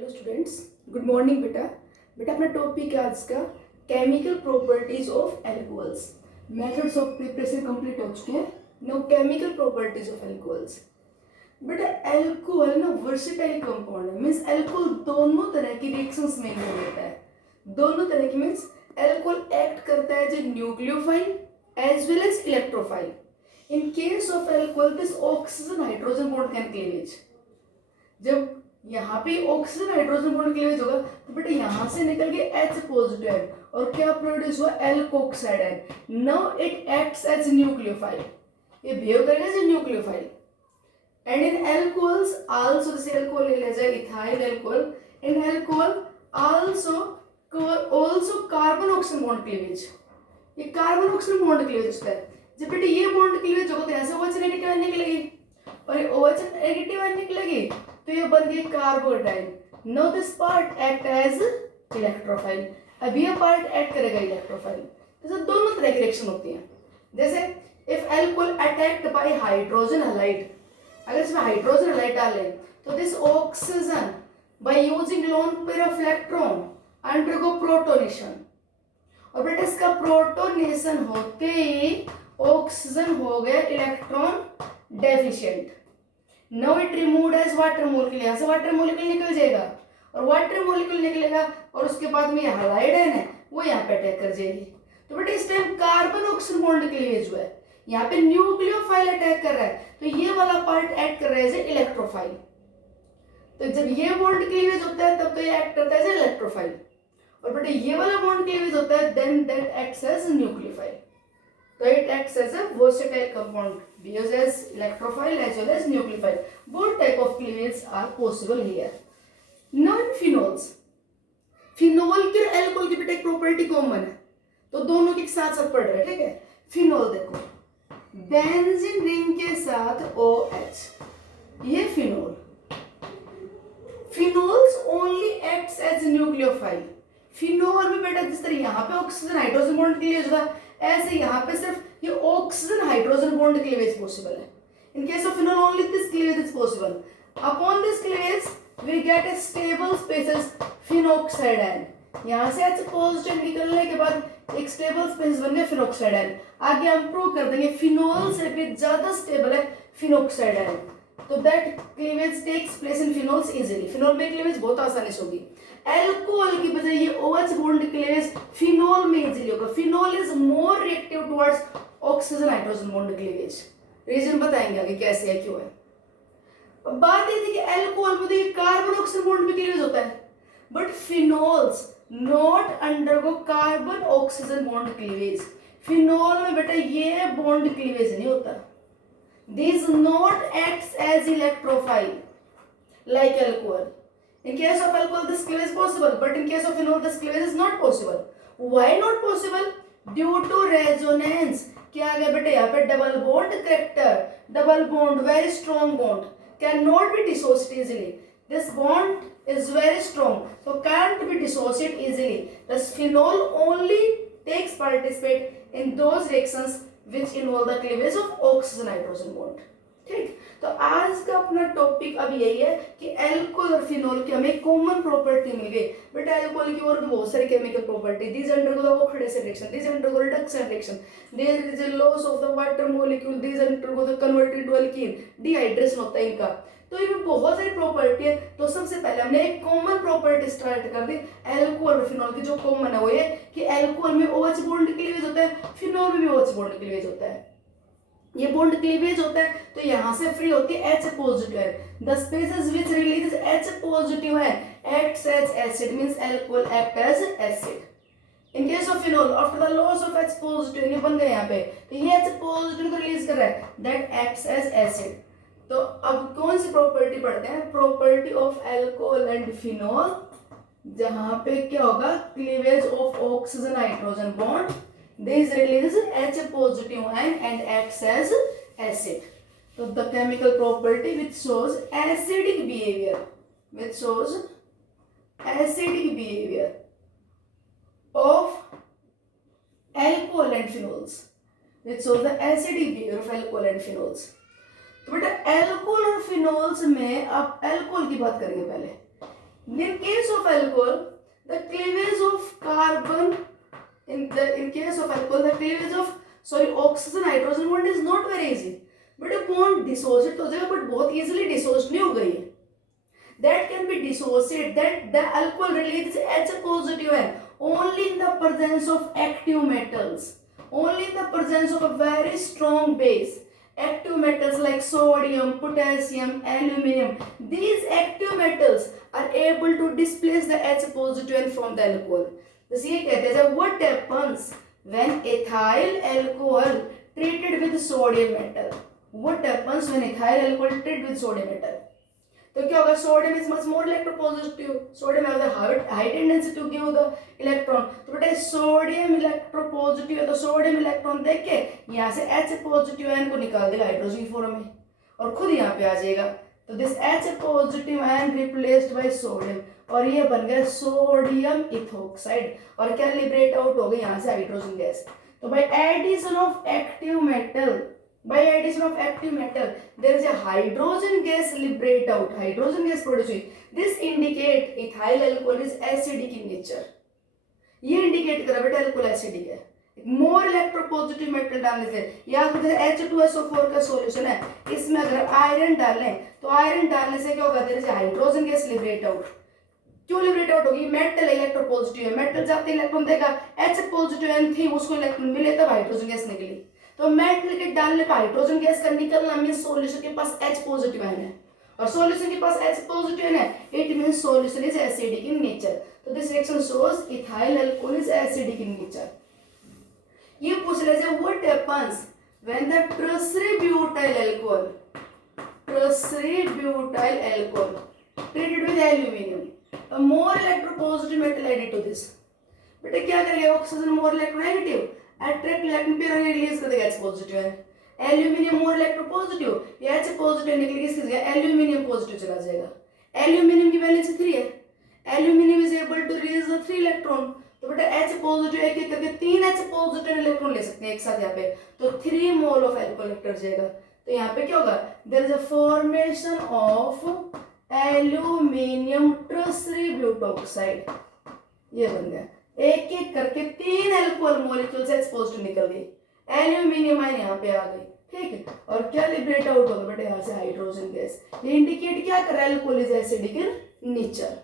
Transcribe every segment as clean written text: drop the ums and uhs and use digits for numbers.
Hello students, good morning बेटा। बेटा अपना टॉपिक है आज का chemical properties of alcohols. Methods of preparation complete हो चुके हैं। No chemical properties of alcohols. बेटा एल्कोहल ना वर्सेटाइल कंपाउंड है, मीन्स एल्कोहल दोनों तरह की रिएक्शंस में हो जाता है। दोनों तरह की मीन्स एल्कोहल एक्ट करता है as a nucleophile as well as electrophile. In case of alcohol this oxygen hydrogen bond can cleavage. जब यहाँ पे ऑक्सीजन हाइड्रोजन बॉन्ड क्लीवेज होगा तो बेटा यहाँ से निकल के H पॉजिटिव है और क्या प्रोड्यूस हुआ, एल्कोक्साइड है। Now it acts as nucleophile, ये बिहेव करेगा as nucleophile. And in alcohols also, जैसे एल्कोहल ले लिया जाए ethyl alcohol, in alcohol also carbon oxygen bond cleavage, ये कार्बन ऑक्सीजन बॉन्ड क्लीवेज होता है। जब बेटा ये बॉन्ड क्लीवेज होगा तो यहाँ से OH नेगेटिव आयन निकलेगी और ये OH नेगेटिव आयन निकलेगी तो ये बन गई कार्बोटाइल। No this part act as electrophile, अब ये पार्ट एक्ट करेगा इलेक्ट्रोफाइल। तो दोनों तरह की रिएक्शन होती हैं। जैसे if alcohol attacked by hydrogen halide, अगर इसमें हाइड्रोजन हैलाइड डालें तो this oxygen by using lone pair of electron undergo protonation, और बेटा इसका प्रोटोनेशन होते ही ऑक्सीजन हो गया electron deficient. Now it removed as water molecule, यहाँ से वाटर मॉलिक्यूल निकल जाएगा और वाटर मॉलिक्यूल निकलेगा और उसके बाद में हैलाइड है वो यहाँ पे अटैक कर जाएगी। तो बेटा इस time carbon oxygen bond cleavage हुआ है, यहाँ पे न्यूक्लियोफाइल अटैक कर रहा है तो ये वाला पार्ट एक्ट कर रहा है एज इलेक्ट्रोफाइल। तो जब ये बॉन्ड क्लीवेज होता है तब तो ये एक्ट करता है एज इलेक्ट्रोफाइल, और बेटा ये वाला बॉन्ड क्लीवेज होता है then that acts as nucleophile. So it acts as a versatile compound, behaves as electrophile as well as nucleophile. Both type of cleavages are possible here. Now in phenols, phenol के alcohol की बेटा एक property common है तो दोनों के साथ साथ पढ़ रहे हैं, ठीक है। फिनोल देखो, बेंजीन रिंग के साथ OH, ये phenol. Phenols only acts as nucleophile. Phenol में बेटा जिस तरह यहाँ पे ऑक्सीजन हाइड्रोजन बॉन्ड क्लीवेज होगा ऐसे यहाँ पे सिर्फ ये oxygen hydrogen bond cleavage possible है। In case of phenol only this cleavage is possible. Upon this cleavage we get a stable species phenoxide ion, यहाँ से H पॉजिटिव निकलने के बाद एक स्टेबल स्पेस बन गया फिनोक्साइड आयन। आगे हम प्रूव कर देंगे फिनोल से भी ज्यादा स्टेबल है फिनोक्साइड आयन, तो that cleavage takes place in phenols easily. Phenol में क्लीवेज बहुत आसानी से होगी। एल्कोहल की बजाय ये OH बॉन्ड क्लीवेज फिनोल में इजीली होगा। Phenol is more reactive towards oxygen hydrogen bond cleavage. Reason बताएंगे आगे कैसे है, क्यों है। अब बात ये थी कि एल्कोहल में तो ये कार्बन ऑक्सीजन बॉन्ड में क्लीवेज होता है, but phenols not undergo carbon oxygen bond cleavage. Phenol में बेटा ये बॉन्ड क्लीवेज नहीं होता। This not acts as electrophile like alcohol. In case of alcohol this cleavage is possible, but in case of phenol this cleavage is not possible. Why not possible? Due to resonance. क्या आ गया बेटा यहाँ पे double bond character, double bond very strong bond can not be dissociate easily. This bond is very strong so can't be dissociate easily. Thus phenol only takes participate in those reactions which involve the cleavage of oxygen hydrogen bond. ठीक, तो आज का अपना topic अब यही है कि alcohol और फिनोल की हमें कॉमन प्रॉपर्टी मिल गई। बेटा एल्कोहल की और भी बहुत सारी chemical property, these undergo the oxidation reaction, these undergo reduction reaction, there is a loss of the water molecule, these undergo the convert into alkene, dehydration होता है इनका। तो इनमें बहुत सारी प्रॉपर्टी है। तो सबसे पहले हमने एक कॉमन प्रॉपर्टी स्टार्ट कर दी एल्कोहल और फिनोल की। जो कॉमन है वो ये कि एल्कोहल में OH बॉन्ड क्लीवेज होता है, फिनोल में भी OH बॉन्ड क्लीवेज होता है। ये बॉन्ड क्लीवेज होता है तो यहाँ से फ्री होती है H पॉजिटिव है। The species which release H positive है acts as acid, means alcohol act as acid. In case of phenol after the loss of H positive, ये बन गए यहाँ पे, तो ये H पॉजिटिव को रिलीज कर रहा है दैट एक्ट्स एज एसिड। तो अब कौन सी प्रॉपर्टी पढ़ते हैं, property of alcohol and phenol, जहाँ पे क्या होगा, cleavage of oxygen hydrogen bond, this releases H positive ion and acts as acid. So the chemical property which shows acidic behavior, which shows acidic behavior of alcohol and phenols, which shows the acidic behavior of alcohol and phenols. तो बेटा alcohol और phenols में, अब alcohol की बात करेंगे पहले। In case of alcohol, the cleavage of carbon in case of alcohol, the cleavage of oxygen hydrogen bond is not very easy. But a bond dissociate हो जाएगा, but बहुत easily dissociate नहीं हो गई है. That can be dissociated. That the alcohol releases H positive ion only in the presence of active metals. Only in the presence of a very strong base. Active metals like sodium, potassium, aluminum. These active metals are able to displace the H positive ion from the alcohol. तो ये कहते हैं what happens when ethyl alcohol treated with sodium metal? What happens when ethyl alcohol treated with sodium metal? तो क्या होगा? Sodium is much more electropositive. Sodium have the high tendency to give the electron. तो बेटा sodium electropositive है, तो sodium electron देख के यहाँ से H पॉजिटिव आयन को निकाल देगा हाइड्रोजन की फॉर्म में और खुद यहाँ पे आ जाएगा. तो this H positive ion replaced by sodium और ये बन गया सोडियम इथोक्साइड और क्या लिबरेट आउट हो गई यहाँ से हाइड्रोजन गैस. तो by addition of active metal, by addition of active metal there is a hydrogen gas liberate out, hydrogen gas produce. This indicate ethyl alcohol is acidic in nature. ये indicate कर बेटा alcohol acidic है. More electropositive metal डालने से या फिर H2SO4 का solution है, इसमें अगर आयरन डालें तो आयरन डालने से क्या होगा? There is hydrogen gas liberate out. क्यों लिबरेट आउट होगी? मेटल इलेक्ट्रोपॉजिटिव है, मेटल जाते इलेक्ट्रॉन देगा, H पॉजिटिव आयन थी उसको इलेक्ट्रॉन मिले तब हाइड्रोजन गैस निकली. तो मेटल के डालने पर हाइड्रोजन गैस का निकलना मींस सॉल्यूशन के पास H पॉजिटिव आयन है और सॉल्यूशन के पास H पॉजिटिव आयन है, it means solution is acidic in nature. तो this reaction shows ethyl alcohol is acidic in nature. ये पूछ रहे हैं what happens when the tertiary butyl alcohol treated with aluminum, a more electropositive metal added to this. बेटा क्या करेगा? Oxygen more electronegative attract electron pair और release कर देगा H पॉजिटिव है. एल्यूमिनियम मोर इलेक्ट्रोपॉजिटिव, ये H पॉजिटिव निकल किसकी जगह? एल्यूमिनियम पॉजिटिव चला जाएगा. एल्यूमिनियम की वैलेंसी 3 है. Aluminium is able to release the 3 electron. तो बेटा H पॉजिटिव एक एक करके 3 H पॉजिटिव इलेक्ट्रॉन ले सकते हैं एक साथ यहाँ पे, तो 3 मोल ऑफ अल्कोहल लेकर जाएगा. तो यहाँ पे क्या होगा? There is a formation of aluminium tertiary butoxide. ये बन गया. एक एक करके 3 अल्कोहल मॉलिक्यूल से H पॉजिटिव निकल गई, एल्यूमिनियम आयन यहाँ पे आ गई. ठीक है, और क्या लिबरेट आउट होगा बेटा? यहाँ से हाइड्रोजन गैस. ये इंडिकेट क्या कर रहा है? Alcohol is acidic in nature.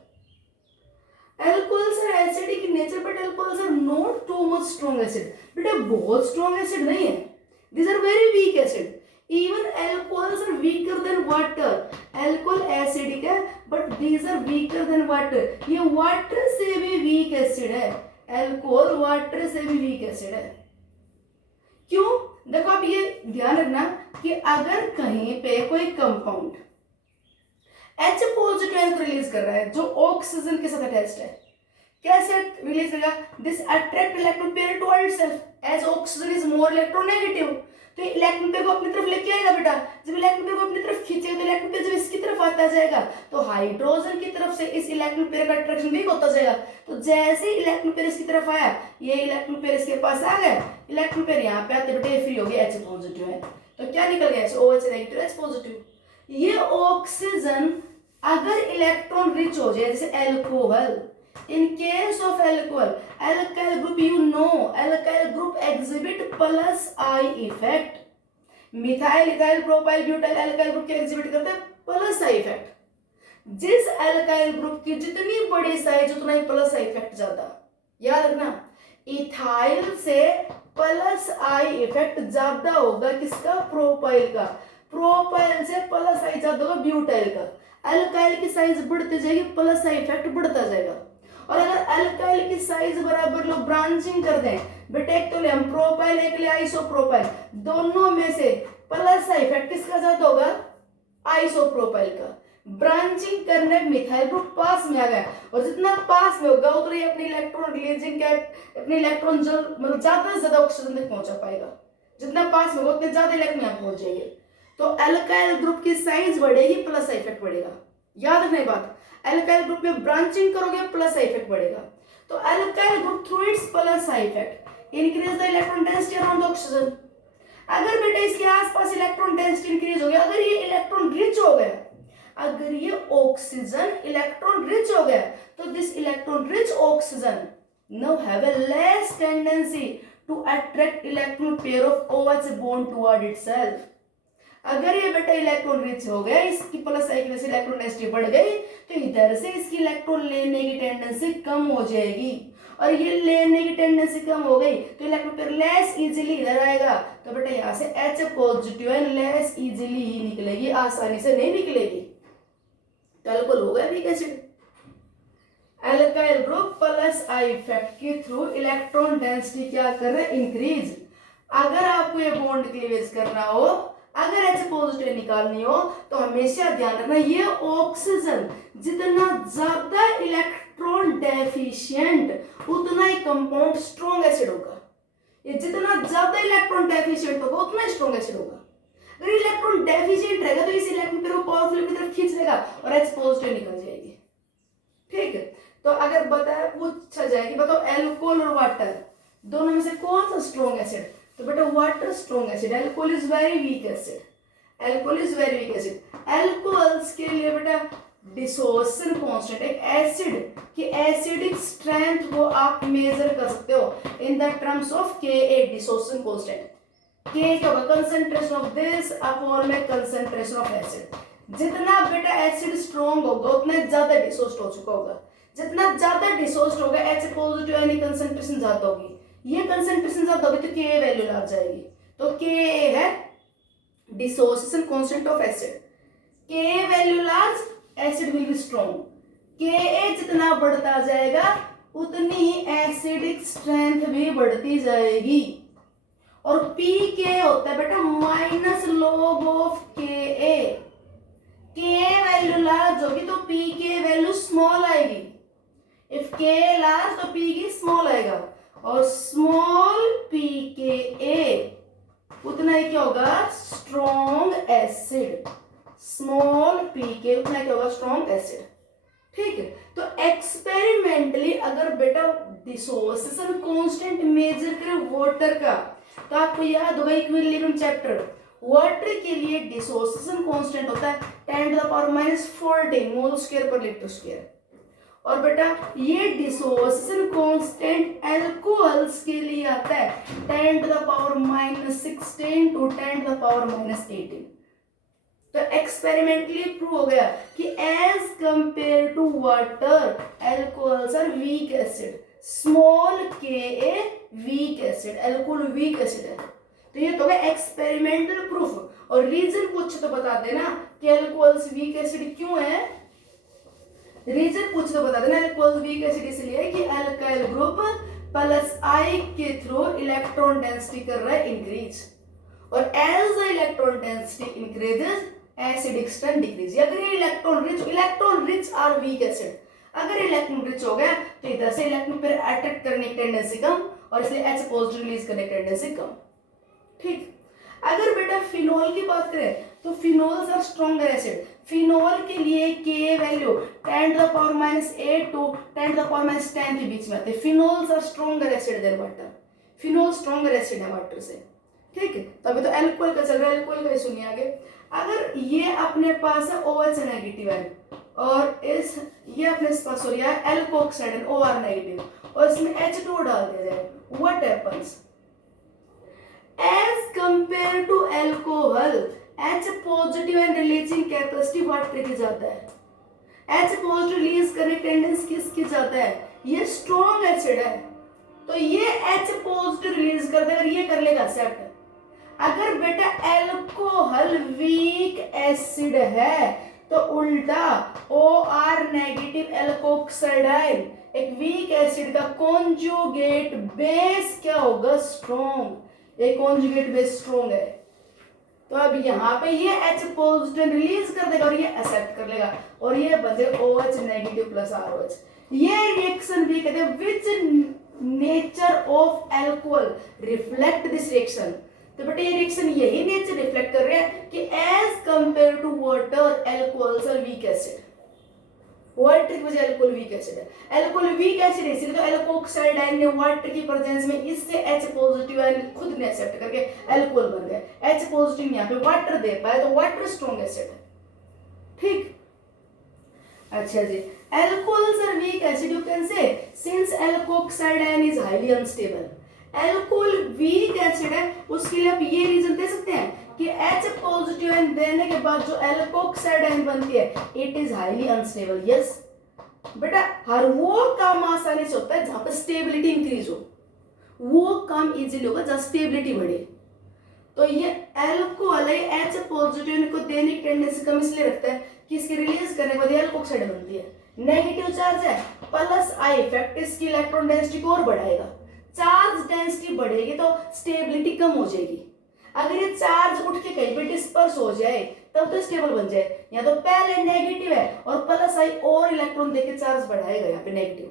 Alcohols are acidic in nature but alcohols are not too much strong acid. बेटा बहुत स्ट्रॉन्ग एसिड नहीं है, these are very weak acid. Even alcohols are weaker than water. Alcohol acidic है but these are weaker than water. ये water से भी weak acid है. Alcohol water से भी weak acid है. क्यों? देखो आप ये ध्यान रखना कि अगर कहीं पे कोई कंपाउंड H पॉजिटिव आयन को रिलीज कर रहा है जो ऑक्सीजन के साथ अटैच्ड है, कैसे रिलीज करेगा? This attract electron pair toward itself as oxygen is more electronegative. तो इलेक्ट्रॉन पेयर को अपनी तरफ लेके आएगा बेटा. जब इलेक्ट्रॉन पेयर को अपनी तरफ खींचेगा तो इलेक्ट्रॉन पेयर जब इसकी तरफ आता जाएगा तो हाइड्रोजन की तरफ से इस इलेक्ट्रॉन पेयर का अट्रैक्शन वीक होता जाएगा. तो जैसे ही इलेक्ट्रॉन पेयर इसकी तरफ आया, ये इलेक्ट्रॉन पेयर इसके पास आ गया, इलेक्ट्रॉन पेयर यहाँ पे आते बेटे फ्री हो गया H पॉजिटिव है. तो क्या निकल गया? OH negative H positive. ये ऑक्सीजन अगर इलेक्ट्रॉन रिच हो जाए जैसे alcohol, in case of alcohol, alkyl group you know, alkyl group exhibit plus I effect. Methyl, ethyl, propyl, butyl alkyl group क्या exhibit करते हैं? plus I effect. जिस alkyl group की जितनी बड़ी साइज उतना ही plus I effect ज्यादा. याद रखना, इथाइल से प्लस I effect ज्यादा होगा किसका? प्रोपाइल का. प्रोपाइल से प्लस I ज्यादा होगा ब्यूटाइल का. अल्काइल की साइज बढ़ती जाएगी, प्लस I effect बढ़ता जाएगा. और अगर अल्काइल की साइज बराबर लोग ब्रांचिंग कर दें बेटे, एक तो ले हम प्रोपाइल, एक ले आइसोप्रोपाइल, दोनों में से प्लस आई इफेक्ट किसका ज्यादा होगा? आइसोप्रोपाइल का. ब्रांचिंग करने मिथाइल ग्रुप पास में आ गया और जितना पास में होगा उतना ही अपनी इलेक्ट्रॉन रिलीजिंग क्या अपनी इलेक्ट्रॉन मतलब ज्यादा से ज्यादा ऑक्सीजन तक पहुंचा पाएगा. जितना पास में होगा उतने ज्यादा इलेक्ट्रॉन यहाँ पहुंच जाएंगे. तो अल्काइल ग्रुप की साइज बढ़ेगी, प्लस आई इफेक्ट बढ़ेगा. याद रखना बात. अल्काइल ग्रुप में ब्रांचिंग करोगे प्लस आई इफेक्ट बढ़ेगा. तो alkyl group through it's plus I effect increase the electron density around oxygen. अगर बेटा इसके आसपास इलेक्ट्रॉन डेंसिटी इंक्रीज हो गया, अगर ये इलेक्ट्रॉन रिच हो गया, अगर ये ऑक्सीजन इलेक्ट्रॉन रिच हो गया, तो this electron rich oxygen now have a less tendency to attract electron pair of OH bond toward itself. अगर ये बेटा इलेक्ट्रॉन रिच हो गया, इसकी प्लस आई की वजह से इलेक्ट्रॉन डेंसिटी बढ़ गई, तो इधर से इसकी इलेक्ट्रॉन लेने की टेंडेंसी कम हो जाएगी, और ये लेने की टेंडेंसी कम हो गई तो इलेक्ट्रॉन पेयर लेस इजीली इधर आएगा, तो बेटा यहाँ से H पॉजिटिव है लेस इजीली ही निकलेगी, आसानी से नहीं निकलेगी। तो अल्कोहल हो गया weak acid. Alkyl group plus I effect के थ्रू इलेक्ट्रॉन डेंसिटी क्या कर रहा है, इंक्रीज। अगर आपको ये बॉन्ड क्लीवेज करना हो, अगर H पॉजिटिव निकालनी हो, तो हमेशा ध्यान रखना ये ऑक्सीजन जितना ज्यादा इलेक्ट्रॉन डेफिशिएंट उतना ही कंपाउंड स्ट्रॉन्ग एसिड होगा। ये जितना ज्यादा इलेक्ट्रॉन डेफिशिएंट होगा उतना ही स्ट्रॉन्ग एसिड होगा। अगर इलेक्ट्रॉन डेफिशिएंट रहेगा तो इस इलेक्ट्रॉन पेयर को पावरफुल की तरफ खींच लेगा और H पॉजिटिव निकल जाएगी। ठीक है, तो अगर बताया पूछा जाए कि बताओ एल्कोहल और वाटर दोनों में से कौन सा स्ट्रॉन्ग एसिड, तो बेटा water strong acid, alcohol is very weak acid. Alcohol is very weak acid. Alcohols के लिए बेटा डिसोसिएशन कांस्टेंट, एक एसिड की एसिडिक स्ट्रेंथ को आप मेजर कर सकते हो in the terms of Ka, dissociation constant. K क्या होगा, कंसंट्रेशन ऑफ दिस अपॉन में कंसंट्रेशन ऑफ एसिड। जितना बेटा एसिड स्ट्रॉन्ग होगा उतना ज्यादा डिसोस्ड हो चुका होगा, जितना ज्यादा डिसोस्ड होगा H पॉजिटिव यानी कंसंट्रेशन ज्यादा होगी, ये कंसंट्रेशन ज्यादा होगी तो Ka वैल्यू लार्ज जाएगी। तो Ka है dissociation constant of acid. Ka value large, acid will be strong. Ka जितना बढ़ता जाएगा उतनी ही एसिडिक स्ट्रेंथ भी बढ़ती जाएगी। और Pk होता है बेटा minus log of Ka। Ka value large होगी तो Pk वैल्यू स्मॉल आएगी। इफ Ka लार्ज तो Pk स्मॉल आएगा, और स्मॉल Pka उतना ही क्या होगा, स्ट्रॉन्ग एसिड। स्मॉल Pk उतना क्या होगा, स्ट्रॉन्ग एसिड। ठीक है, तो एक्सपेरिमेंटली अगर बेटा डिसोसिएशन कांस्टेंट मेजर करें वाटर का, तो आपको याद होगा इक्विलिब्रियम चैप्टर, वाटर के लिए डिसोसिएशन कांस्टेंट होता है 10⁻⁴ मोल स्क्वायर पर लीटर स्क्वायर। और बेटा ये डिसोसिएशन कांस्टेंट अल्कोहल्स के लिए आता है 10⁻16 टू 10⁻18। तो एक्सपेरिमेंटली प्रूव हो गया कि as compare to water alcohols are weak acid, small Ka weak acid, alcohol weak acid है। तो ये तो है एक्सपेरिमेंटल प्रूफ। और रीजन पूछे तो बता देना कि अल्कोहल्स वीक एसिड क्यों है, रीजन पूछे तो बता देना अल्कोहल वीक एसिड इसलिए कि अल्काइल ग्रुप प्लस आई के थ्रू इलेक्ट्रॉन डेंसिटी कर रहा है इंक्रीज, और as the electron density increases acidic strength decrease. अगर ये electron rich are weak acid, अगर इलेक्ट्रॉन रिच हो गया तो इधर से इलेक्ट्रॉन पेयर अट्रैक्ट करने की टेंडेंसी कम, और इसलिए H पॉजिटिव रिलीज करने की टेंडेंसी कम। ठीक, अगर बेटा फिनोल की बात करें तो phenols are stronger acid. Phenol के लिए Ka वैल्यू 10⁻⁸ टू 10⁻⁻10 के बीच में आते हैं। Phenols are stronger acid than water, phenol stronger acid है वाटर से। ठीक है, तो अभी तो अल्कोहल का चल रहा है, अल्कोहल का सुनिए आगे। अगर ये अपने पास है OH नेगेटिव है, और इस ये अपने पास हो रहा है एल्कोक्साइड है OR नेगेटिव, और इसमें H2 डाल दिया जाए, what happens, as compare to alcohol H positive and releasing capacity water की ज्यादा है। H पॉजिटिव रिलीज करने टेंडेंसी किसकी ज्यादा है, ये स्ट्रॉन्ग एसिड है, तो ये H पॉजिटिव रिलीज कर देगा, ये कर लेगा एक्सेप्ट। अगर बेटा अल्कोहल वीक एसिड है तो उल्टा OR नेगेटिव एल्कोक्साइड एक वीक एसिड का कॉन्जुगेट बेस क्या होगा, स्ट्रॉन्ग। एक कॉन्जुगेट बेस स्ट्रॉन्ग है, तो अब यहाँ पे ये H पॉजिटिव रिलीज कर देगा और ये एक्सेप्ट कर लेगा, और ये बन जाएगा OH नेगेटिव प्लस ROH। ये रिएक्शन भी कहते हैं विच nature of alcohol reflect this reaction. तो बेटा ये रिएक्शन यही नेचर रिफ्लेक्ट कर रहे हैं कि as compare to water alcohols are weak acid. Water की वजह अल्कोहल वीक एसिड है, अल्कोहल वीक एसिड है इसलिए तो एल्कोक्साइड आयन ने वाटर की प्रेजेंस में इससे H पॉजिटिव आयन खुद ने एक्सेप्ट करके अल्कोहल बन गया। H पॉजिटिव यहाँ पे वाटर दे पाए तो वाटर स्ट्रॉन्ग एसिड है। ठीक, अच्छा जी, alcohols are weak acid, you can say, since alkoxide ion is highly unstable. alcohol weak acid है, उसके लिए आप ये रीजन दे सकते हैं कि H पॉजिटिव आयन देने के बाद जो alkoxide ion बनती है it is highly unstable. yes बेटा, हर वो काम आसानी से होता है जहां पर स्टेबिलिटी इंक्रीज हो, वो काम इजीली होगा जहां स्टेबिलिटी बढ़े. तो ये एल्कोहल H पॉजिटिव को देने की टेंडेंसी कम इसलिए रखता है कि इसके रिलीज करने के बाद एल्कोक्साइड बनती है. नेगेटिव चार्ज है, प्लस आई इफेक्ट इसकी इलेक्ट्रॉन डेंसिटी को और बढ़ाएगा. चार्ज डेंसिटी बढ़ेगी तो स्टेबिलिटी कम हो जाएगी. अगर ये चार्ज उठ के कहीं पे डिस्पर्स हो जाए तब तो स्टेबल बन जाए. या तो पहले नेगेटिव है और प्लस आई और इलेक्ट्रॉन देके चार्ज बढ़ाएगा यहाँ पे नेगेटिव.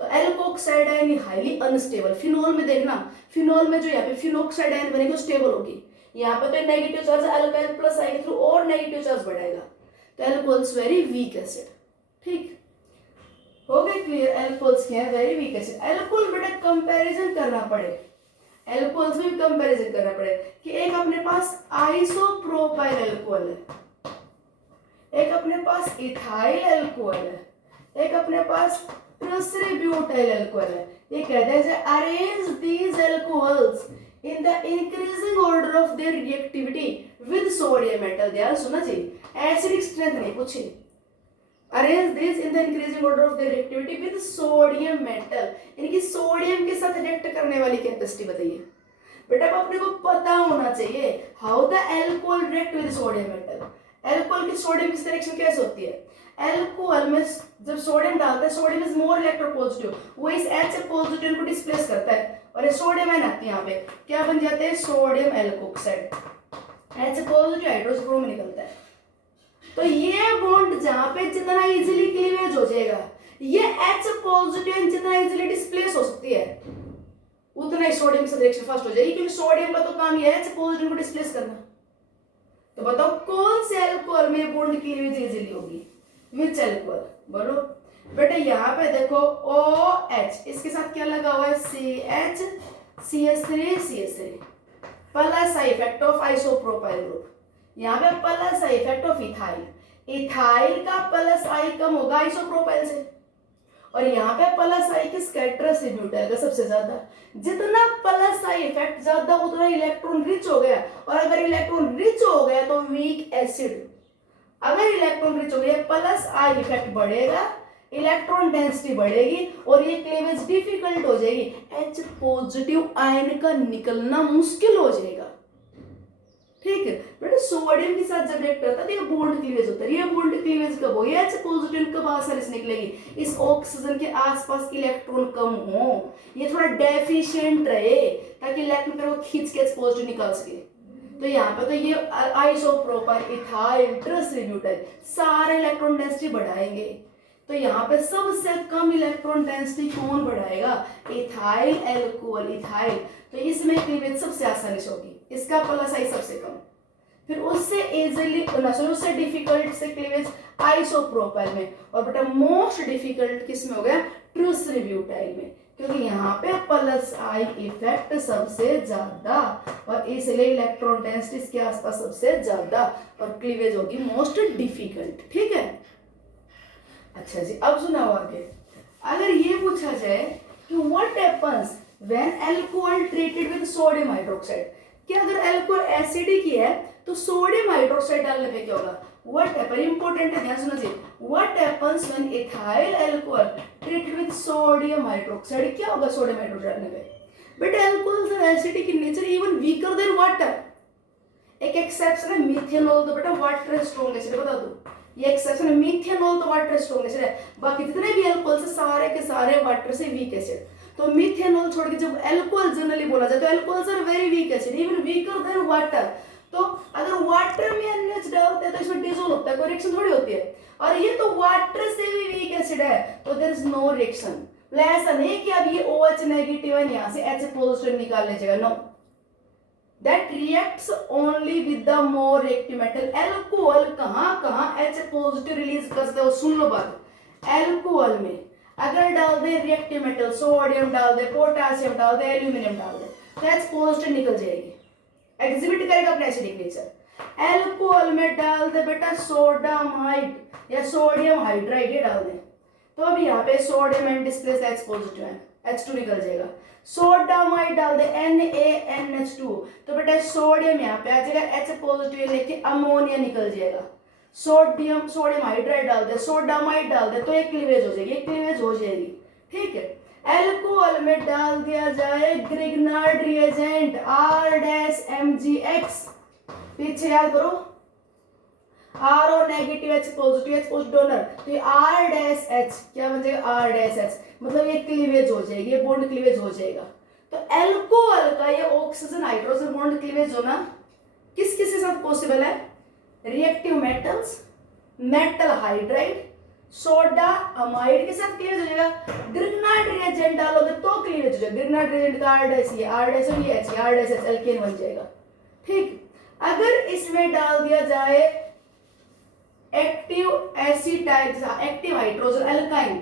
तो alkoxide ion highly unstable. Phenol में देखना, फिनोल में जो यहाँ पे फिनोक्साइड आयन बनेगी वो स्टेबल होगी. यहाँ पे तो नेगेटिव चार्ज अल्काइल प्लस आई के थ्रू और नेगेटिव चार्ज बढ़ाएगा. तो एल्कोहल्स वेरी वीक एसिड. ठीक हो गए क्लियर? एल्कोहल्स क्या है? Very weak acid. एल्कोहल बेटा कंपैरिजन करना पड़े, एल्कोहल्स में भी कंपैरिजन करना पड़े कि एक अपने पास आइसोप्रोपाइल अल्कोहल है, एक अपने पास इथाइल अल्कोहल है, एक अपने पास ट्रांसब्यूटाइल अल्कोहल है. ये कहते हैं arrange these alcohols in the increasing order of their reactivity with sodium metal. ध्यान सुना चाहिए, एसिडिक स्ट्रेंथ नहीं पूछे. Arrange this in the increasing order of their reactivity with sodium metal. इनकी सोडियम के साथ रिएक्ट करने वाली कैपेसिटी बताइए. बेटा अब अपने को पता होना चाहिए how the alcohol react with sodium metal. Alcohol की सोडियम की रिएक्शन कैसे होती है? अल्कोहल में जब सोडियम डालते हैं, सोडियम इज मोर इलेक्ट्रोपॉजिटिव, वो इस H पॉजिटिव को डिस्प्लेस करता है और ये सोडियम आयन आती है. यहाँ पे क्या बन जाते हैं? Sodium alkoxide. H positive hydrogen ब्रोम निकलता है. तो ये बॉन्ड जहां पे जितना इजीली क्लीवेज हो जाएगा, ये H पॉजिटिव जितना इजीली डिस्प्लेस हो सकती है उतना ही सोडियम से रिएक्शन फास्ट हो जाएगी, क्योंकि सोडियम का तो काम ये है H पॉजिटिव को डिस्प्लेस करना. तो बताओ कौन से अल्कोहल में बॉन्ड क्लीवेज इजीली होगी? विच अल्कोहल? बोलो बेटा. यहाँ पे देखो OH, इसके साथ क्या लगा हुआ है? CH, CH3 plus I effect of isopropyl group. यहाँ पे plus I effect of ethyl. Ethyl का प्लस आई कम होगा आइसोप्रोपाइल से, और यहाँ पे प्लस आई किसका? ट्रांसब्यूटाइल का सबसे ज्यादा. जितना प्लस आई इफेक्ट ज्यादा उतना इलेक्ट्रॉन रिच हो गया, और अगर इलेक्ट्रॉन रिच हो गया तो वीक एसिड. अगर इलेक्ट्रॉन रिच हो गया प्लस आई इफेक्ट बढ़ेगा, इलेक्ट्रॉन डेंसिटी बढ़ेगी और ये क्लीवेज डिफिकल्ट हो जाएगी. H पॉजिटिव आयन का निकलना मुश्किल हो जाएगा. ठीक है बेटा, सोडियम के साथ जब रिएक्ट करता है तो ये बॉन्ड क्लीवेज होता है. ये बॉन्ड क्लीवेज कब हो? ये H पॉजिटिव कब आसानी से निकलेगी? इस ऑक्सीजन के आसपास इलेक्ट्रॉन कम हो, ये थोड़ा डेफिशिएंट रहे, ताकि इलेक्ट्रॉन को खींच के H पॉजिटिव निकाल सके. तो यहाँ पे तो ये आइसोप्रोपाइल, इथाइल, ट्रांसब्यूटाइल सारे इलेक्ट्रॉन डेंसिटी बढ़ाएंगे. तो यहाँ पे सबसे कम इलेक्ट्रॉन डेंसिटी कौन बढ़ाएगा? Ethyl alcohol, ethyl. तो इसमें क्लीवेज सबसे आसानी से होगी, इसका प्लस आई सबसे कम. फिर उससे इजीली उससे डिफिकल्ट से क्लीवेज आइसोप्रोपाइल में, और बेटा मोस्ट डिफिकल्ट किस में हो गया? ट्रांसब्यूटाइल में, क्योंकि यहाँ पे प्लस आई इफेक्ट सबसे ज्यादा और इसलिए इलेक्ट्रॉन डेंसिटी इसके आसपास सबसे ज्यादा और क्लीवेज होगी मोस्ट डिफिकल्ट. ठीक है. अच्छा जी, अब सुनाओ आगे. अगर ये पूछा जाए कि what happens when alcohol treated with sodium hydroxide, कि अगर अल्कोहल एसिडिक ही है तो सोडियम हाइड्रोक्साइड डालने पे क्या होगा? व्हाट हैपन, इंपॉर्टेंट है, ध्यान सुनना चाहिए. What happens when ethyl alcohol treated with sodium hydroxide, क्या होगा सोडियम हाइड्रोक्साइड डालने पे? बेटा alcohols are acidic in nature even weaker than water. एक एक्सेप्शन है मिथेनॉल, तो बेटा वाटर स्ट्रॉन्ग एसिड, बता दो. ये एक्सेप्शन है, मिथेनॉल तो वाटर स्ट्रॉन्ग एसिड है, बाकी जितने भी अल्कोहल से सारे के सारे वाटर से वीक एसिड. तो मिथेनॉल छोड़ के जब अल्कोहल जनरली बोला जाए तो alcohols are very weak acid even weaker than water. तो अगर वाटर में NH डालते हैं तो इसमें डिसॉल्व होता है, कोई रिएक्शन थोड़ी होती है. और ये तो वाटर से भी वीक एसिड है तो देयर इज नो रिएक्शन. ऐसा नहीं कि अब ये OH नेगेटिव है यहाँ से H पॉजिटिव निकाल लीजिएगा, no. That reacts only with the more reactive metal. Alcohol कहाँ H पॉजिटिव रिलीज करते हो? सुन लो बात. अल्कोहल में अगर डाल दे रिएक्टिव मेटल, सोडियम डाल दे, पोटेशियम डाल दे, एल्यूमिनियम डाल दे, तो H पॉजिटिव निकल जाएगी, एग्जिबिट करेगा अपने एसिडिक नेचर. एल्कोहल में डाल दे बेटा सोडामाइड या सोडियम हाइड्राइड ये डाल दे, तो अभी यहाँ पे sodium and displace H positive है, H2 निकल जाएगा। सोडामाइड डाल दे NaNH2, तो बेटा सोडियम यहाँ पे आ जाएगा, H पॉजिटिव लेके अमोनिया निकल जाएगा। सोडियम हाइड्राइड डाल दे, सोडामाइड डाल दे, तो एक क्लीवेज हो जाएगी, एक क्लीवेज हो जाएगी, ठीक है। एल्कोहल में डाल दिया जाए ग्रिग्नार्ड रिएजेंट R-MgX, पीछे याद करो RO negative H positive donor, तो ये R-H क्या बन जाएगा R-H, मतलब ये क्लीवेज हो जाएगी, ये बॉन्ड क्लीवेज हो जाएगा। तो एल्कोहल का ये ऑक्सीजन हाइड्रोजन बॉन्ड क्लीवेज होना किस किस के साथ पॉसिबल है? Reactive metals, metal hydride, soda amide के साथ क्लीवेज हो जाएगा। ग्रिग्नार्ड रिएजेंट डालोगे तो क्लीवेज हो जाएगा। ग्रिग्नार्ड रिएजेंट का R-H ये R-H और ये H R-H एल्केन बन जाएगा, ठीक। अगर इसमें डाल दिया जाए active acetyl, active hydrogen alkyne,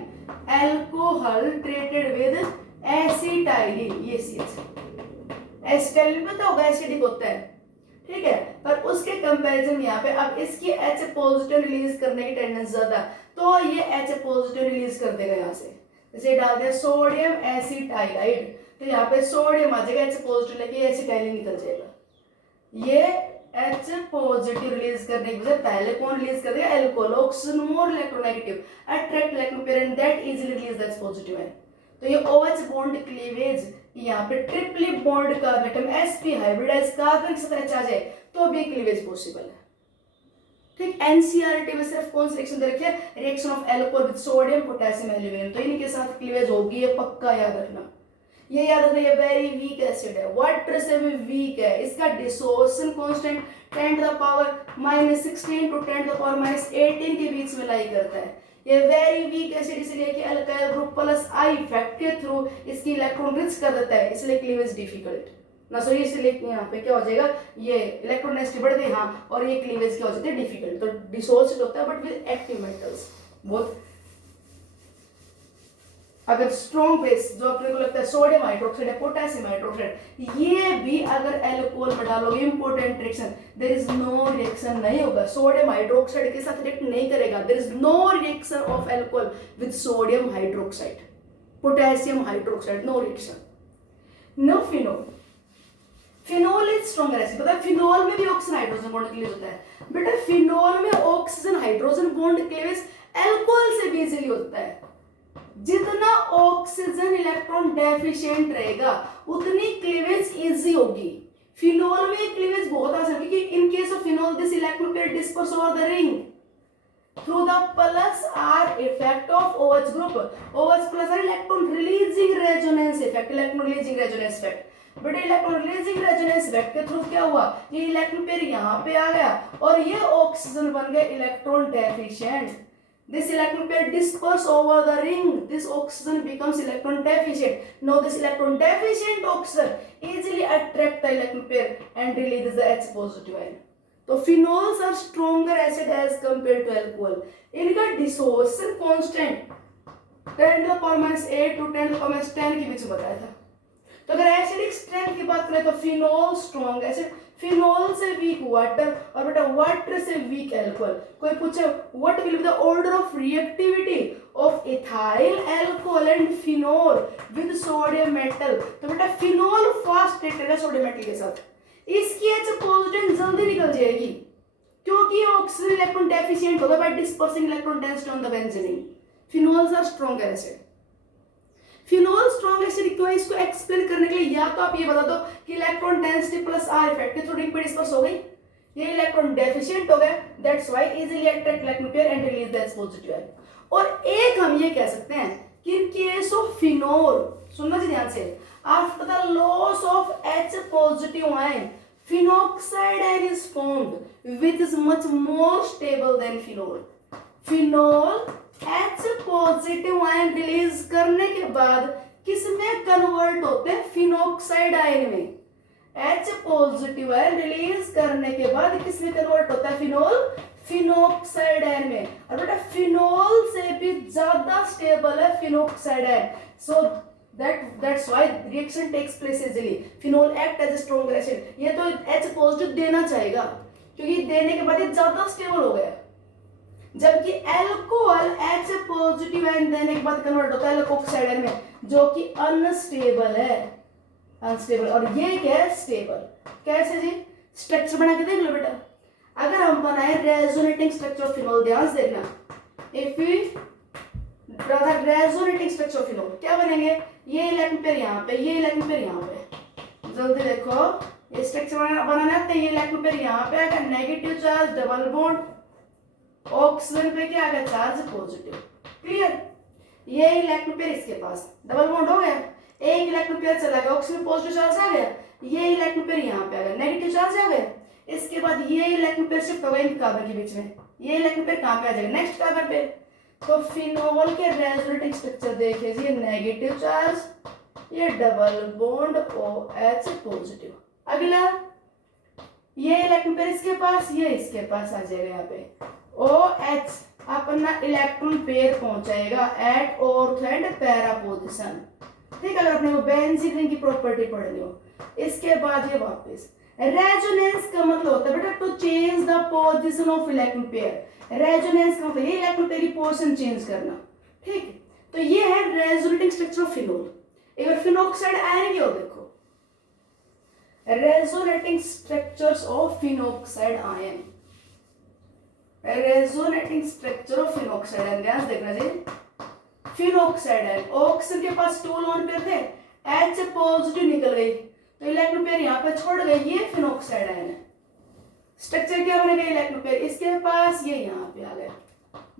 alcohol treated with acetylene, ये CH, एसिटाइलिन पता होगा एसिडिक होता है, ठीक है, पर उसके कंपैरिजन यहाँ पे अब इसकी H पॉजिटिव रिलीज करने की टेंडेंसी ज्यादा, तो ये H पॉजिटिव रिलीज कर देगा यहाँ से। जैसे डाल दिया सोडियम एसिटाइलाइड, तो यहाँ पे सोडियम आ जाएगा, H पॉजिटिव लेके एसिटाइलिन निकल जाएगा। ये H पॉजिटिव रिलीज करने की वजह पहले कौन रिलीज कर देगा? Alcohol, oxygen more electronegative, attract electron pair and that easily release H positive है। तो ये OH बॉन्ड क्लीवेज यहाँ पे triply bond carbon atom sp hybridise carbon के साथ H आ जाए तो भी क्लीवेज पॉसिबल है, ठीक। एनसीईआरटी में सिर्फ कौन सी रिएक्शन दे रखी है? Reaction of alcohol with sodium potassium aluminium, तो इनके साथ क्लीवेज होगी, ये पक्का याद रखना। ये याद रखना, ये वेरी वीक एसिड है, वाटर से भी वीक है, इसका dissociation constant 10 to the power -16 to 10 to the power -18 के बीच में लाई करता है। ये वेरी वीक एसिड इसलिए कि alkyl group plus I effect के थ्रू इसकी इलेक्ट्रॉन रिच कर देता है, इसलिए क्लीवेज डिफिकल्ट ना, सॉरी इसलिए यहाँ पे क्या हो जाएगा, ये इलेक्ट्रॉन डेंसिटी बढ़ गई, हाँ, और ये क्लीवेज क्या हो जाती है डिफिकल्ट। तो डिसोसिएट होता है बट विद एक्टिव मेटल्स बहुत। अगर स्ट्रॉन्ग बेस जो अपने को लगता है सोडियम हाइड्रोक्साइड है, पोटेशियम हाइड्रोक्साइड, ये भी अगर एल्कोहल में डालोगे important reaction, there is no reaction नहीं होगा, सोडियम हाइड्रोक्साइड के साथ रिएक्ट नहीं करेगा, there is no reaction of alcohol with sodium hydroxide, potassium hydroxide, no reaction. No phenol, phenol is stronger acid, पता है फिनोल में भी ऑक्सीजन हाइड्रोजन बॉन्ड क्लीवेज होता है बेटा, फिनोल में oxygen hydrogen bond cleavage alcohol से भी इजीली होता है। जितना ऑक्सीजन इलेक्ट्रॉन डेफिशिएंट रहेगा उतनी क्लीवेज इजी होगी। फिनोल में क्लीवेज बहुत आसान है क्योंकि इन case of phenol this electron pair disperse over the ring through the plus R effect of OH group, OH plus R electron releasing resonance effect, electron releasing resonance effect, but electron releasing resonance effect के through क्या हुआ, ये electron pair यहाँ पे आ गया और ये oxygen बन गया electron deficient. This electron pair disperse over the ring. This oxygen becomes electron deficient. Now this electron deficient oxygen easily attract the electron pair and releases the H positive ion. तो phenols are stronger acid as compared to alcohol. इनका dissociation constant 10 to the power -8 to 10 to the power -10 के बीच में बताया था। तो अगर acidic strength की बात करें तो फिनोल स्ट्रॉन्ग एसिड, फिनोल से वीक वाटर और बेटा वाटर से वीक अल्कोहल। कोई पूछे what will be the order of reactivity of ethyl alcohol and phenol with sodium metal, तो बेटा फिनोल फास्ट रिएक्ट करेगा सोडियम मेटल के साथ, इसकी H पॉजिटिव जल्दी निकल जाएगी क्योंकि ऑक्सीजन इलेक्ट्रॉन डेफिशिएंट होगा by dispersing electron density on the benzene. Phenols are stronger acid. Phenol strong acid क्यों है इसको एक्सप्लेन करने के लिए या तो आप ये बता दो कि electron density plus are effect के थ्रू रिंग पे डिस्पर्स हो गई, ये इलेक्ट्रॉन डेफिशिएंट हो गया, that's why easily attract electron pair and release that positive ion. और एक हम ये कह सकते हैं कि इन केस ऑफ फिनोल, सुनना जी ध्यान से, after the loss of H positive ion phenoxide ion is formed which is much more stable then phenol. Phenol H positive ion release करने के बाद किसमें कन्वर्ट होते हैं? फिनोक्साइड आयन में। H पॉजिटिव आयन रिलीज करने के बाद किसमें कन्वर्ट होता है? फिनोल फिनोक्साइड आयन में। और बेटा फिनोल से भी ज्यादा स्टेबल है phenoxide ion, so that's why reaction takes place easily. Phenol act as a stronger acid. ये तो H पॉजिटिव देना चाहेगा क्योंकि देने के बाद ये ज्यादा स्टेबल हो गया, जबकि एल्कोहल H पॉजिटिव आयन देने के बाद कन्वर्ट होता है एल्कोक्साइड आयन में, जो कि अनस्टेबल है, अनस्टेबल। और ये क्या है, स्टेबल। कैसे जी, स्ट्रक्चर बना के देख लो बेटा। अगर हम बनाए रेजोनेटिंग स्ट्रक्चर ऑफ फिनोल, ध्यान से देखना, if we draw the resonating structure of phenol, क्या बनेंगे, ये इलेक्ट्रॉन पेयर यहाँ पे, ये इलेक्ट्रॉन पेयर यहाँ पे। जल्दी देखो, ये स्ट्रक्चर बनाना है, ये इलेक्ट्रॉन पेयर यहाँ पे आएगा, negative charge, double bond, oxygen पे क्या आ गया, चार्ज पॉजिटिव। क्लियर, ये इलेक्ट्रॉन पेयर इसके पास, डबल बॉन्ड हो गया, एक इलेक्ट्रॉन पेयर चला गया, ऑक्सीजन पॉजिटिव चार्ज आ गया, ये इलेक्ट्रॉन पेयर यहाँ पे आ गया, नेगेटिव चार्ज आ गया। इसके बाद ये इलेक्ट्रॉन पेयर शिफ्ट हो गया इन कार्बन के बीच में, ये इलेक्ट्रॉन पेयर कहाँ पे आ जाएगा, नेक्स्ट कार्बन पे। तो फिनोल के रेजोनेटिंग स्ट्रक्चर देखिए, ये नेगेटिव चार्ज, ये डबल बॉन्ड OH पॉजिटिव। अगला ये इलेक्ट्रॉन पेयर इसके पास, ये इसके पास आ जाएगा, यहाँ पे OH अपना इलेक्ट्रॉन पेयर पहुंचाएगा एट ऑर्थ एंड पैरा पोजीशन। ठीक है, अगर अपने को बेंजीन रिंग की प्रॉपर्टी पढ़नी हो। इसके बाद ये वापस रेजोनेंस का मतलब होता है बेटा to change the position of electron pair. Resonance का मतलब ये इलेक्ट्रॉन पेयर की पोजीशन चेंज करना। ठीक, तो ये है रेजोनेटिंग स्ट्रक्चर ऑफ फिनोल। एक बार फिनोक्साइड आयन की ओर देखो, resonating structures of phenoxide ion, resonating structure of phenoxide ion, ध्यान से देखना जी। फिनोक्साइड आयन, ऑक्सीजन के पास 2 लोन पेयर थे, H पॉजिटिव निकल गई, तो इलेक्ट्रॉन पेयर यहाँ पे छोड़ गए, ये फिनोक्साइड आयन है। स्ट्रक्चर क्या बनेगा, इलेक्ट्रॉन पेयर इसके पास, ये यहाँ पे आ गया।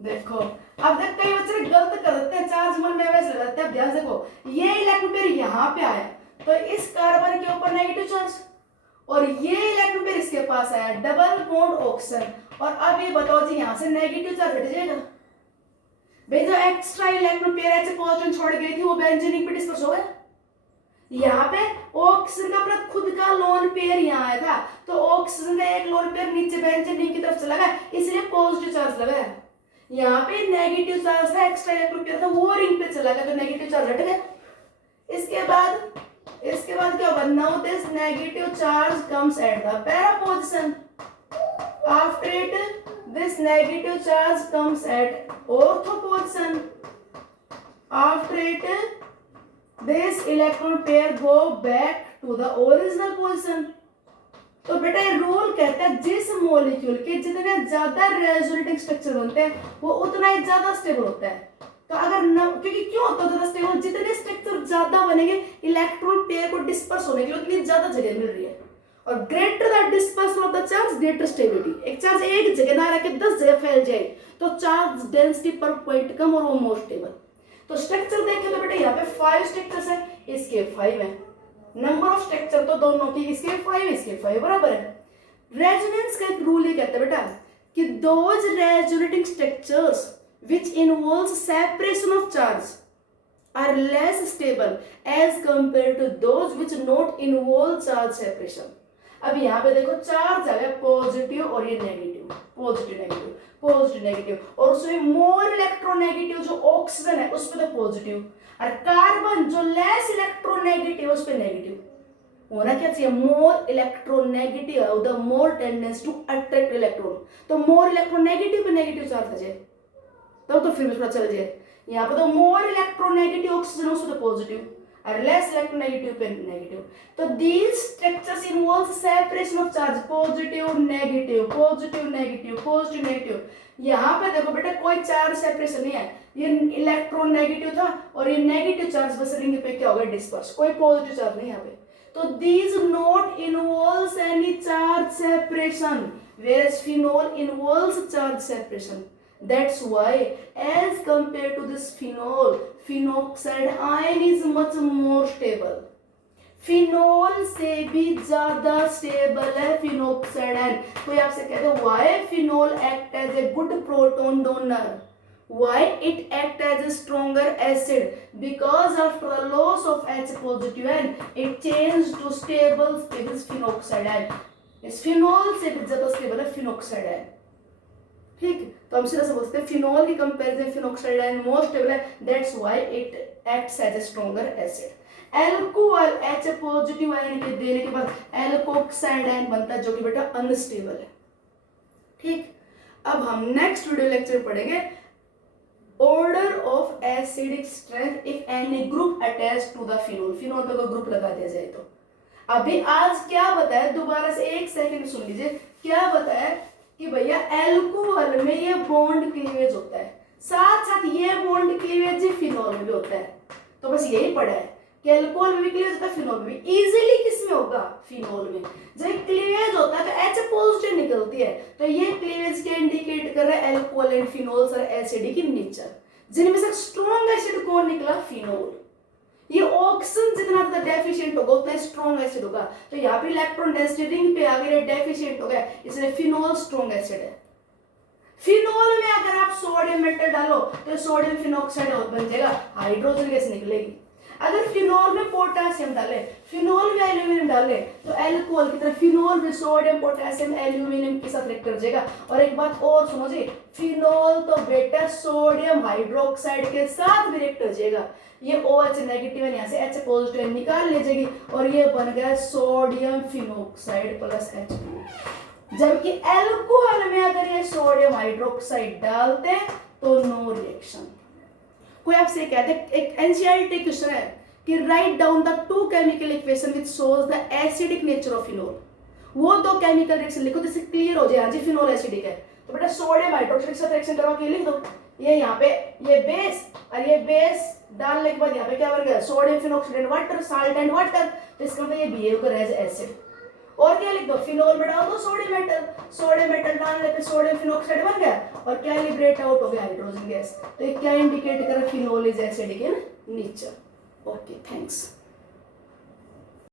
देखो, अब देख कई बच्चे गलत कर देते हैं, चार्ज मन में वैसे लगाते हैं। ध्यान से देखो, ये इलेक्ट्रॉन पेयर यहाँ पे आया, तो इस कार्बन के ऊपर नेगेटिव चार्ज, और ये इलेक्ट्रॉन पेयर इसके पास आया, डबल बॉन्ड ऑक्सीजन। और अब ये बताओ जी, यहाँ से नेगेटिव चार्ज हट जाएगा भाई, जो extra electron pair H positive छोड़ गई थी वो बेंजीन रिंग पे डिस्पर्स हो गया। यहाँ पे ऑक्सीजन का अपना खुद का लोन पेयर यहाँ आया था, तो ऑक्सीजन का एक लोन पेयर नीचे बेंजीन रिंग की तरफ चला गया, इसलिए पॉजिटिव चार्ज लगा है। यहाँ पे नेगेटिव चार्ज था, एक्स्ट्रा इलेक्ट्रॉन पेयर था, वो रिंग पे चला गया, तो नेगेटिव चार्ज हट गया। इसके बाद क्या होगा, now this negative charge comes at the para position. After it, this negative charge comes at ortho position. After it, this electron pair go back to the original position. तो बेटा ये rule कहता है जिस मॉलिक्यूल के जितने ज्यादा resonating structure बनते हैं वो उतना ही ज्यादा स्टेबल होता है। तो अगर न, क्योंकि क्यों होता है ज्यादा स्टेबल, जितने स्ट्रक्चर ज्यादा बनेंगे इलेक्ट्रॉन पेयर को डिस्पर्स होने के लिए उतनी ज्यादा जगह मिल रही है। और greater the dispersion of the charge greater stability. एक चार्ज एक जगह ना रह के 10 जगह फैल जाए तो चार्ज डेंसिटी पर पॉइंट कम और वो मोर स्टेबल। तो स्ट्रक्चर देखें तो बेटा यहाँ पे 5 स्ट्रक्चर्स है, इसके 5 है। नंबर ऑफ स्ट्रक्चर तो दोनों की, इसके 5 इसके 5 बराबर है। रेजोनेंस का एक रूल ये कहता है बेटा कि those resonating structures which involves separation of charge are less stable as compared to those which not involve charge separation। अब यहाँ पे देखो चार्ज आ गया पॉजिटिव और ये negative, positive negative positive negative, और उसमें मोर इलेक्ट्रोनेगेटिव जो ऑक्सीजन है उस पे तो पॉजिटिव, और कार्बन जो लेस इलेक्ट्रोनेगेटिव उस पे नेगेटिव। होना क्या चाहिए, more electronegative the more tendency to attract electron. तो मोर इलेक्ट्रोनेगेटिव पे नेगेटिव चार्ज आ जाए तब तो फिर भी थोड़ा चल जाए। यहाँ पे तो मोर इलेक्ट्रोनेगेटिव ऑक्सीजन उस पे तो पॉजिटिव और लेस इलेक्ट्रोनेगेटिव पे नेगेटिव। तो these structures involve separation of charge, positive negative positive negative positive negative. यहाँ पे देखो बेटा कोई चार्ज सेपरेशन नहीं है, ये इलेक्ट्रॉन नेगेटिव था और ये नेगेटिव चार्ज बस रिंग पे क्या हो गया डिस्पर्स, कोई पॉजिटिव चार्ज नहीं यहाँ पे। तो these not involves any charge separation whereas phenol involves charge separation. That's why as compared to this phenol, phenoxide ion is much more stable. Phenol से भी ज्यादा स्टेबल है फिनोक्साइड आयन। कोई आपसे कहते हैं why phenol act as a good proton donor, why it act as a stronger acid, because after the loss of H positive ion it changed to stable phenoxide ion। इस phenol से भी ज्यादा stable है phenoxide ion. ठीक, तो हम सीधा से बोलते हैं फिनोल की comparison phenoxide ion more stable है, that's why it acts as a stronger acid. Alcohol H positive ion के देने के बाद एल्कोक्साइड आयन बनता है जो कि बेटा अनस्टेबल है। ठीक, अब हम नेक्स्ट वीडियो लेक्चर पढ़ेंगे order of acidic strength if any group attach to the phenol, phenol पे कोई ग्रुप लगा दिया जाए तो। अभी आज क्या बताया, दोबारा से एक सेकंड सुन लीजिए, क्या बताया कि भैया एल्कोहल में ये बॉन्ड क्लीवेज होता है, साथ साथ ये बॉन्ड क्लीवेज फिनोल में भी होता है। तो बस यही पढ़ा है कि एल्कोहल में भी क्लीवेज होता है, फिनोल में भी। इजीली किस में होगा, फिनोल में। जब क्लीवेज होता है तो H पॉजिटिव निकलती है, तो ये क्लीवेज के इंडिकेट कर रहा है एल्कोहल एंड फिनोल्स और एसिडिक इन नेचर। जिनमें से स्ट्रॉन्ग एसिड कौन निकला, फिनोल। ये ऑक्सीजन जितना ज्यादा डेफिशिएंट होगा उतना स्ट्रॉन्ग एसिड होगा। तो यहाँ पे इलेक्ट्रॉन डेंसिटी रिंग पे अगर डेफिशिएंट हो गया, इसलिए फिनोल स्ट्रॉन्ग एसिड है। फिनोल में अगर आप सोडियम मेटल डालो तो सोडियम फिनोक्साइड बन जाएगा, हाइड्रोजन गैस निकलेगी। अगर फिनोल में पोटेशियम डाले, फिनोल में एल्यूमिनियम डाले, तो एल्कोहल की तरह फिनोल में सोडियम पोटेशियम एल्यूमिनियम के साथ रिएक्ट कर जाएगा। और एक बात और सुनो जी, फिनोल तो बेटा सोडियम हाइड्रोक्साइड के साथ भी रिएक्ट कर जाएगा। ये OH नेगेटिव है, यहाँ से H पॉजिटिव निकाल ले जाएगी और ये बन गया सोडियम फिनोक्साइड प्लस H2। जबकि एल्कोहल में अगर ये सोडियम हाइड्रोक्साइड डालते तो नो रिएक्शन। कोई आपसे कहते हैं, एक एनसीईआरटी क्वेश्चन है कि write down the two chemical equation which shows the acidic nature of phenol. वो दो केमिकल रिएक्शन लिखो जिससे क्लियर हो जाए, हाँ जी फिनोल एसिडिक है। तो बेटा सोडियम हाइड्रोक्साइड के साथ रिएक्शन करवा के लिख दो, ये यहाँ पे ये बेस और ये बेस डालने के बाद यहाँ पे क्या बन गया, sodium phenoxide and water, salt and water. तो इसका मतलब ये बिहेव कर रहा है एज एसिड। और क्या लिख दो, फिनोल में डाल दो सोडियम मेटल, सोडियम मेटल डालने पे सोडियम फिनोक्साइड बन गया और क्या लिबरेट आउट हो गया, हाइड्रोजन गैस। तो ये क्या इंडिकेट कर रहा है, phenol is acidic in nature. Okay, thanks.